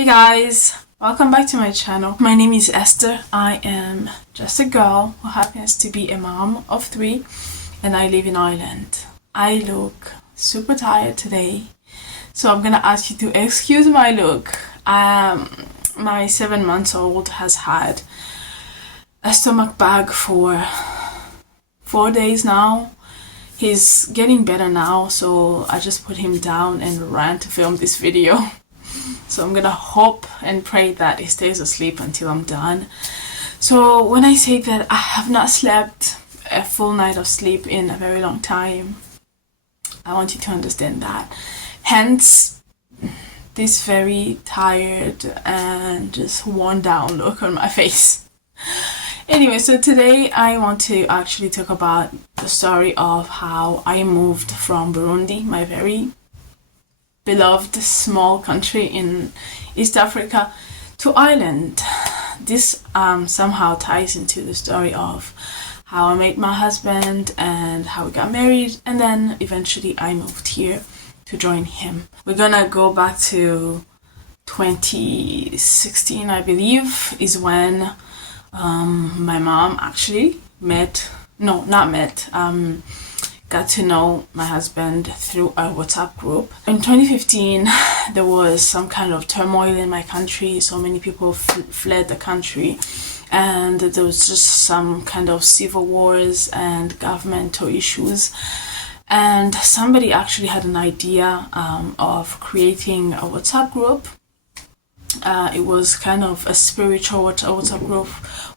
Hey guys, welcome back to my channel. My name is Esther. I am just a girl who happens to be a mom of 3 and I live in Ireland. I look super tired today, so I'm gonna ask you to excuse my look. My 7-month-old has had a stomach bug for 4 days now. He's getting better now, so I just put him down and ran to film this video. So I'm gonna hope and pray that he stays asleep until I'm done. So when I say that I have not slept a full night of sleep in a very long time, I want you to understand that. Hence this very tired and just worn down look on my face. Anyway, so today I want to actually talk about the story of how I moved from Burundi, my very beloved small country in East Africa, to Ireland. This somehow ties into the story of how I met my husband and how we got married, and then eventually I moved here to join him. We're gonna go back to 2016, I believe, is when my mom actually got to know my husband through a WhatsApp group. In 2015, there was some kind of turmoil in my country. So many people fled the country, and there was just some kind of civil wars and governmental issues. And somebody actually had an idea of creating a WhatsApp group. It was kind of a spiritual WhatsApp group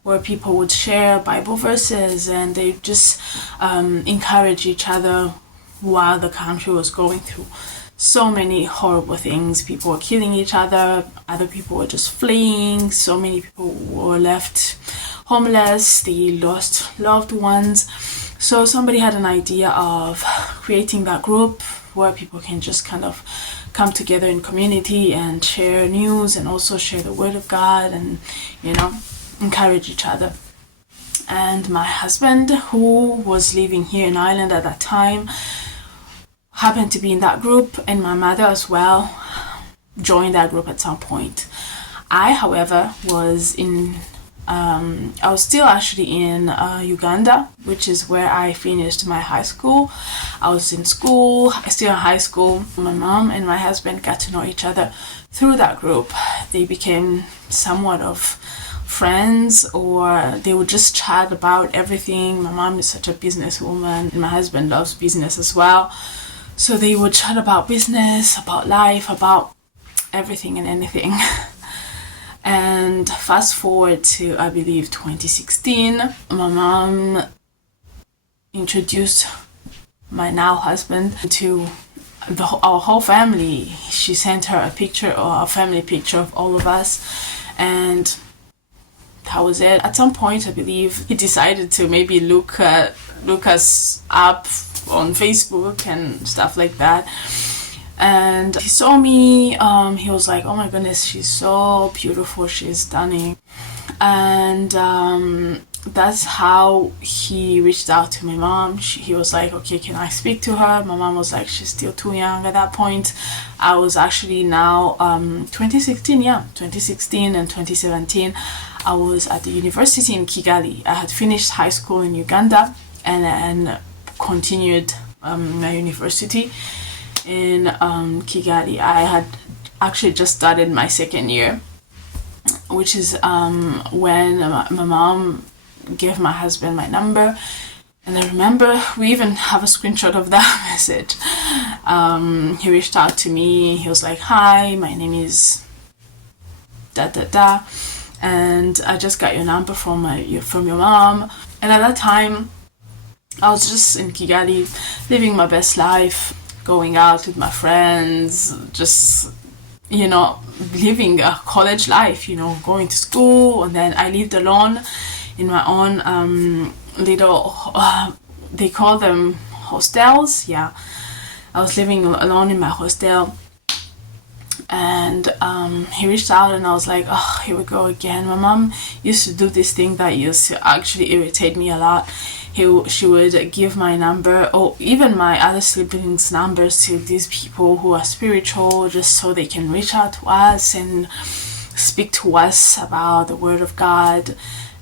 where people would share Bible verses and they just encourage each other while the country was going through so many horrible things. People were killing each other, other people were just fleeing, so many people were left homeless, they lost loved ones. So somebody had an idea of creating that group where people can just kind of come together in community and share news and also share the word of God and, encourage each other. And my husband, who was living here in Ireland at that time, happened to be in that group, and my mother as well joined that group at some point. I, however, was still actually in Uganda, which is where I finished my high school. I was in school, still in high school. My mom and my husband got to know each other through that group. They became somewhat of friends, or they would just chat about everything. My mom is such a businesswoman, and my husband loves business as well. So they would chat about business, about life, about everything and anything. And fast forward to, I believe, 2016, my mom introduced my now husband to our whole family. She sent her a family picture of all of us, and that was it. At some point, I believe, he decided to maybe look us up on Facebook and stuff like that. And he saw me, he was like, oh my goodness, she's so beautiful, she's stunning. And that's how he reached out to my mom. He was like, okay, can I speak to her? My mom was like, she's still too young at that point. I was actually now, 2016 and 2017, I was at the university in Kigali. I had finished high school in Uganda and continued my university in Kigali. I had actually just started my second year, which is when my mom gave my husband my number. And I remember we even have a screenshot of that message. He reached out to me. He was like, hi, my name is and I just got your number from your mom. And at that time, I was just in Kigali living my best life, going out with my friends, just, living a college life, going to school. And then I lived alone in my own little, they call them hostels. Yeah, I was living alone in my hostel. And he reached out and I was like, oh, here we go again. My mom used to do this thing that used to actually irritate me a lot. she would give my number, or even my other siblings' numbers, to these people who are spiritual, just so they can reach out to us and speak to us about the Word of God.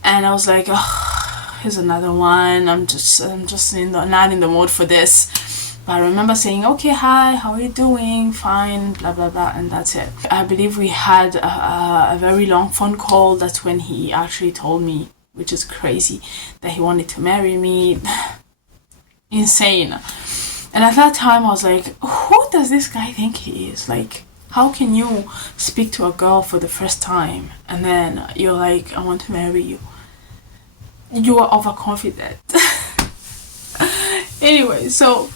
And I was like, oh, here's another one. I'm just not in the mood for this. But I remember saying, okay, hi, how are you doing? Fine, blah, blah, blah, and that's it. I believe we had a very long phone call. That's when he actually told me, which is crazy, that he wanted to marry me. Insane. And at that time, I was like, who does this guy think he is? Like, how can you speak to a girl for the first time and then you're like, I want to marry you? You are overconfident. Anyway, so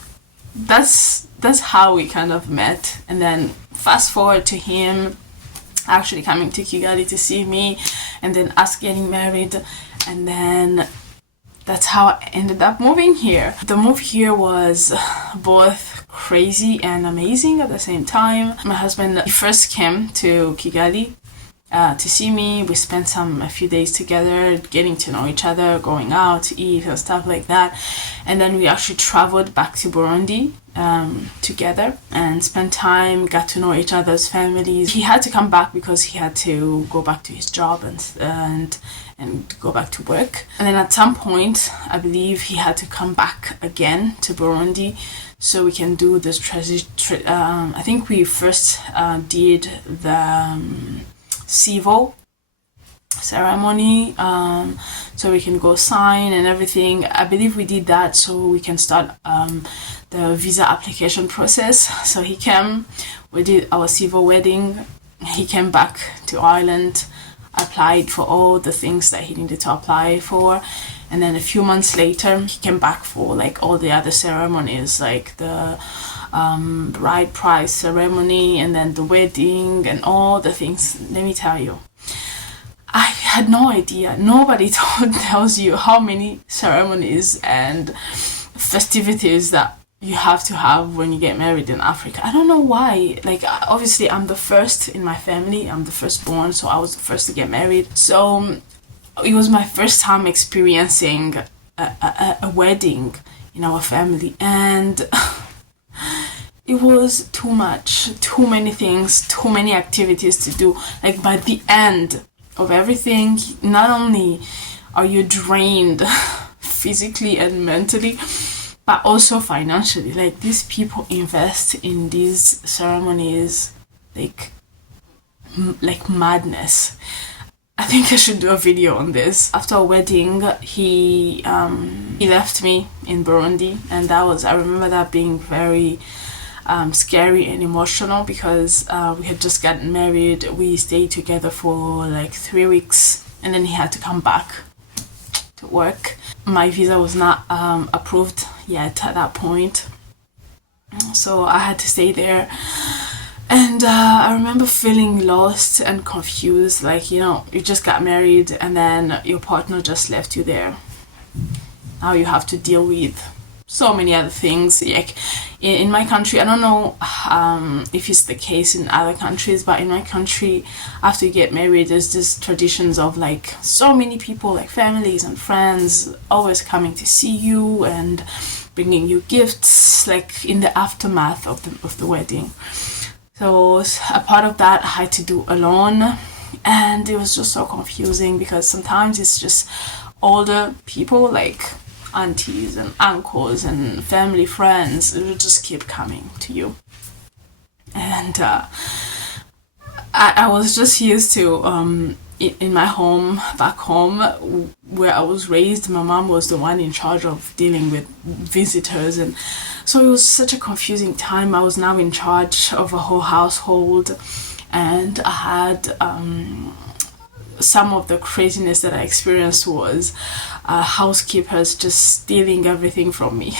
that's how we kind of met. And then fast forward to him actually coming to Kigali to see me, and then us getting married, and then that's how I ended up moving here. The move here was both crazy and amazing at the same time. My husband, he first came to Kigali to see me. We spent a few days together, getting to know each other, going out to eat and stuff like that. And then we actually traveled back to Burundi together and spent time, got to know each other's families. He had to come back because he had to go back to his job and go back to work. And then at some point, I believe he had to come back again to Burundi so we can do this transition. I think we first did the civil ceremony, so we can go sign and everything. I believe we did that so we can start the visa application process. So he came, we did our civil wedding, he came back to Ireland, applied for all the things that he needed to apply for, and then a few months later he came back for like all the other ceremonies, like the bride price ceremony and then the wedding and all the things. Let me tell you, I had no idea. Nobody tells you how many ceremonies and festivities that you have to have when you get married in Africa. I don't know why. Like, obviously I'm the first in my family, I'm the firstborn, so I was the first to get married. So it was my first time experiencing a wedding in our family, and it was too much, too many things, too many activities to do. Like, by the end of everything, not only are you drained physically and mentally, but also financially. Like, these people invest in these ceremonies like madness. I think I should do a video on this. After a wedding, he left me in Burundi, and I remember that being very scary and emotional, because we had just gotten married. We stayed together for like 3 weeks, and then he had to come back to work. My visa was not approved yet at that point, so I had to stay there. And I remember feeling lost and confused, like, you know, you just got married and then your partner just left you there. Now you have to deal with so many other things. Like, in my country, I don't know if it's the case in other countries, but in my country, after you get married, there's this traditions of like so many people, like families and friends, always coming to see you and bringing you gifts, like in the aftermath of the wedding. So a part of that I had to do alone, and it was just so confusing because sometimes it's just older people, like aunties and uncles and family friends, who just keep coming to you. And I was just used to, in my home, back home, where I was raised, my mom was the one in charge of dealing with visitors, and so it was such a confusing time. I was now in charge of a whole household, and I had some of the craziness that I experienced was housekeepers just stealing everything from me.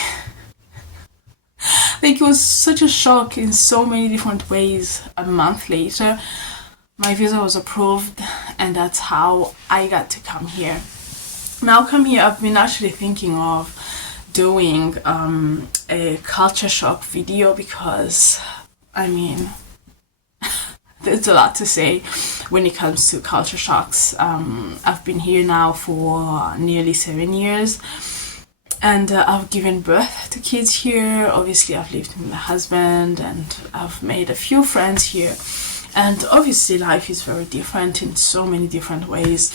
Like, it was such a shock in so many different ways. A month later, my visa was approved, and that's how I got to come here. Now come here, I've been actually thinking of doing a culture shock video, because I mean, there's a lot to say when it comes to culture shocks. I've been here now for nearly 7 years, And I've given birth to kids here. Obviously, I've lived with my husband and I've made a few friends here. And obviously, life is very different in so many different ways.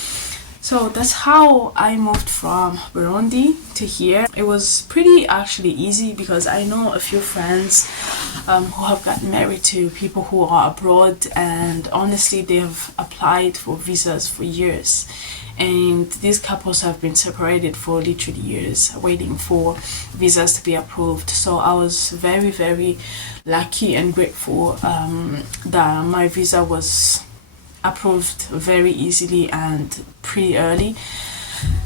So that's how I moved from Burundi to here. It was pretty actually easy because I know a few friends who have gotten married to people who are abroad, and honestly, they have applied for visas for years. And these couples have been separated for literally years, waiting for visas to be approved. So I was very, very lucky and grateful that my visa was approved very easily and pretty early.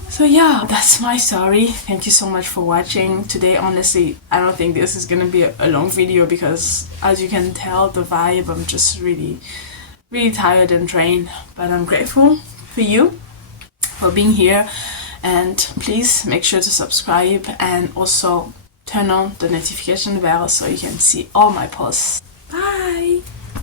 So yeah, that's my story. Thank you so much for watching today. Honestly, I don't think this is gonna be a long video because, as you can tell, the vibe, I'm just really tired and drained. But I'm grateful for you for being here, and please make sure to subscribe and also turn on the notification bell so you can see all my posts.